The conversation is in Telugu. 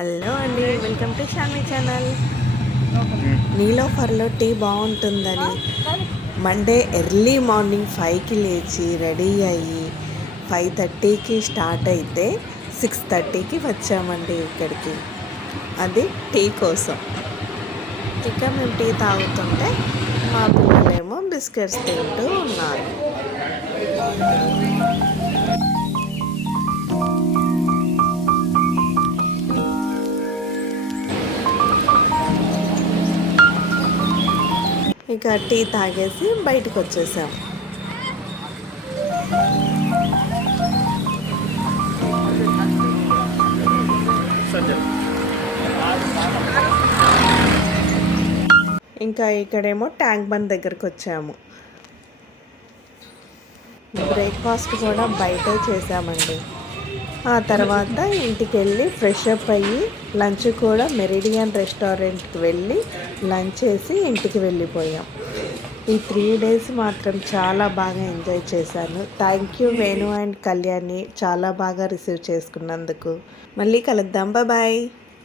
హలో అండి, వెల్కమ్ టు షాన్వి ఛానల్. నీలోఫర్లో టీ బాగుంటుందని మండే ఎర్లీ మార్నింగ్ 5కి లేచి రెడీ అయ్యి 5:30కి స్టార్ట్ అయితే 6:30కి వచ్చామండి ఇక్కడికి. అది టీ కోసం. ఇక మేము టీ తాగుతుంటే మా పిల్లలేమో బిస్కెట్స్ తింటూ ఉన్నారు. ఇక టీ తాగేసి బయటకు వచ్చేసాం. ఇంకా ఇక్కడేమో ట్యాంక్ బండ్ దగ్గరకు వచ్చాము. బ్రేక్ఫాస్ట్ కూడా బయటే చేసామండి. ఆ తర్వాత ఇంటికి వెళ్ళి ఫ్రెష్ అప్ అయ్యి లంచ్ కూడా మెరిడియన్ రెస్టారెంట్కి వెళ్ళి లంచ్ చేసి ఇంటికి వెళ్ళిపోయాం. ఈ 3 days మాత్రం చాలా బాగా ఎంజాయ్ చేశాను. Thank you Venu and Kalyani, చాలా బాగా రిసీవ్ చేసుకున్నందుకు. మళ్ళీ కలుద్దాం. బాయ్.